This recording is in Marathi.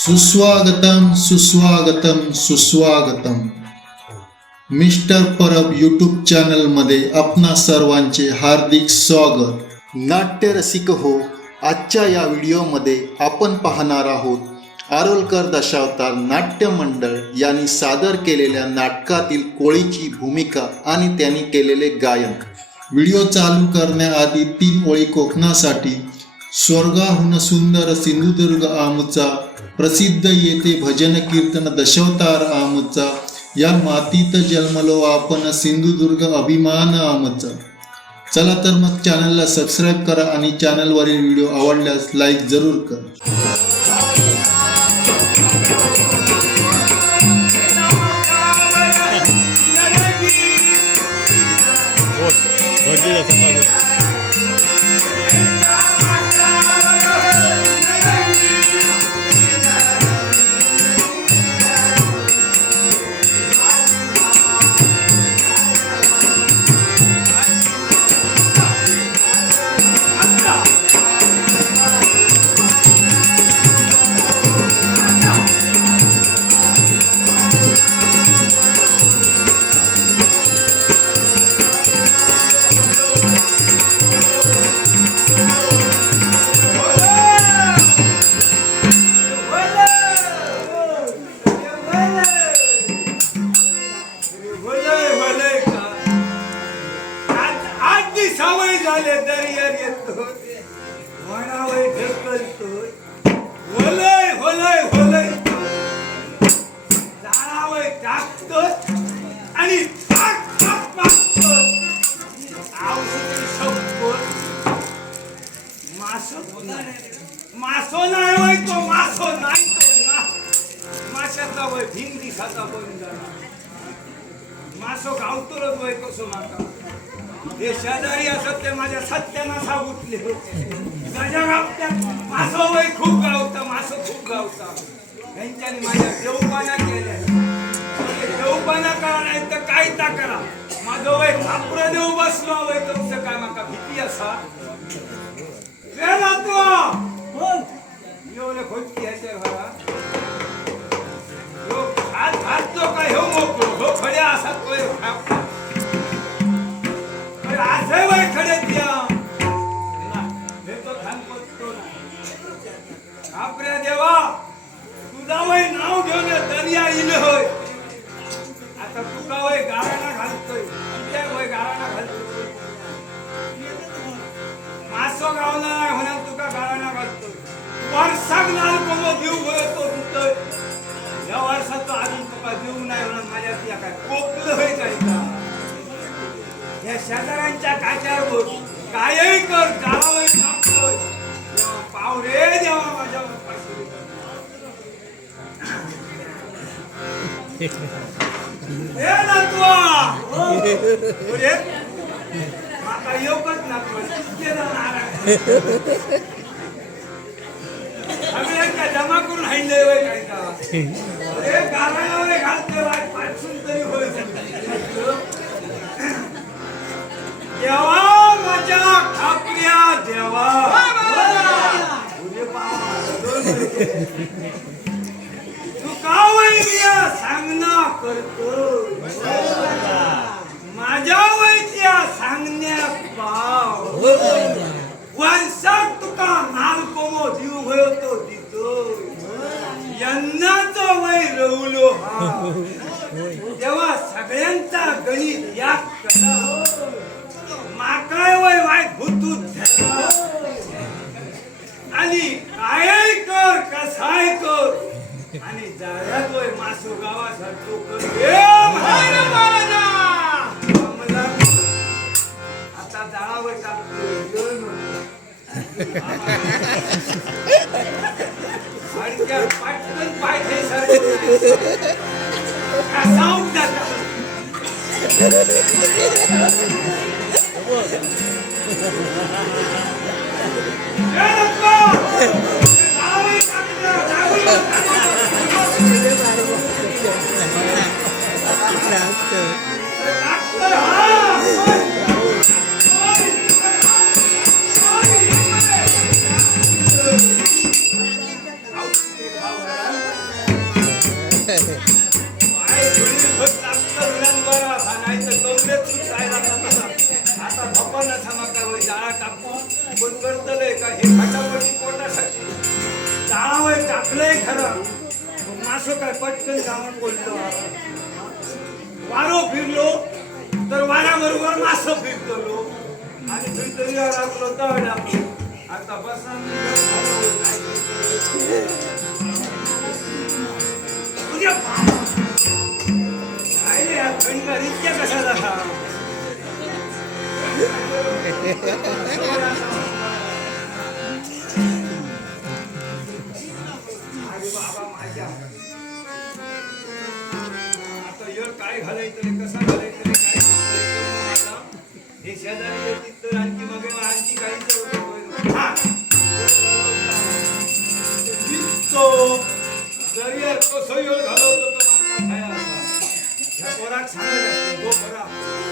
सुस्वागतम सुस्वागतम सुस्वागतम. मिस्टर परब यूट्यूब चॅनल मध्ये आपणा सर्वांचे हार्दिक स्वागत. नाट्य रसिक हो, आजच्या या व्हिडिओमध्ये आपण पाहणार आहोत आरोलकर दशावतार नाट्य मंडळ यांनी सादर केलेल्या नाटकातील कोळीची भूमिका आणि त्यांनी केलेले गायन. व्हिडिओ चालू करण्याआधी 3 ओळी कोकणासाठी. स्वर्गाहून सुंदर सिंधुदुर्ग आमचा, प्रसिद्ध येथे भजन कीर्तन दशावतार आमचा, या मातीत जन्मलो आपण सिंधुदुर्ग अभिमान आमचा. चला तर मग चॅनलला सबस्क्राईब करा आणि चॅनलवरील व्हिडिओ आवडल्यास लाईक जरूर करा. मासो नाही होय तो, मासो नाही तो ना, माशाचा वय भीम दिसाचा बंद मासो गावतोच वय कसो माका. हे शेजारी असत ते माझ्या सत्यानासा उठले गजा गावत्यात. मासो वय खूप गावता, मासो खूप गावता. यांच्यानी माझ्या देवपाना केल्या. देवपाना करा नाही तर काय ता करा. माझं वय खापर देऊ बसलो वय तुमचं काय माका भीती असा. एवढे खोटकी ह्याच्या घरा हात घातलो का हे मोकळो हो खड्या असा तो असे वय खडे द्या हे तो थांबतो आपल्या देवा तुझा वय नाव घेऊन दर्या इले होय. आता तुका वय गाळाना घालतोय, त्या वय गाळाना घालतोय. मासो गावला होणार तुका गाळाना घालतोय. वर्षाक नाल कोणो जीव होतो तिथं. या वर्षात तो अजून तुका जीव नाही होणार. माझ्या त्या काय कोपलं होय काय का या शेजाऱ्यांच्या काच्यावर कायही कर जावं टाकतोय. पाव रे देवा माझ्या हे नातवा रे माका येऊकच नातवा जमा करून हाणले वय काय का अरे गावाला घालते बाय पाचून तरी होय. देवा माझ्या खापऱ्या देवा तू का वैद्या सांगना करतो. माझ्या वैद्या सांगण्या पाव वर्षात तुका नाल कोमो जीव होतो तिथो. यंदाचा वय रवलो हा तेव्हा सगळ्यांचा गणित या करा. माकाय वय वाय भूतूत धरा आणि काय कर कसाय कर आणि जाळ्यात वय मासो गावासारखो कर. आता जाळावर टाकतो पाटकन पाय असा माका वय जाळा टाकू कोण करतलंय का हे खटापटी पोटासाठी जाळा वय टाकलंय खरं पण मासो काय पटकन जाऊन बोलतो वारो फिरलो तर वाऱ्याबरोबर मासं फिरतलो आणि फिरतरीला लागलो तळ लागलो आता बसा तुझ्या काय रे या थंड इतक्या कशा झाला अरे बाबा माझ्या आता यर काय घालायचं रे कसा घालायचं रे काय मला हे शेजारी येतील तर आणखी मग आणखी काही जरी कसं यर घालवतो तर मागचा छाया असा ह्या पोराक सांगायला असतो तो बरा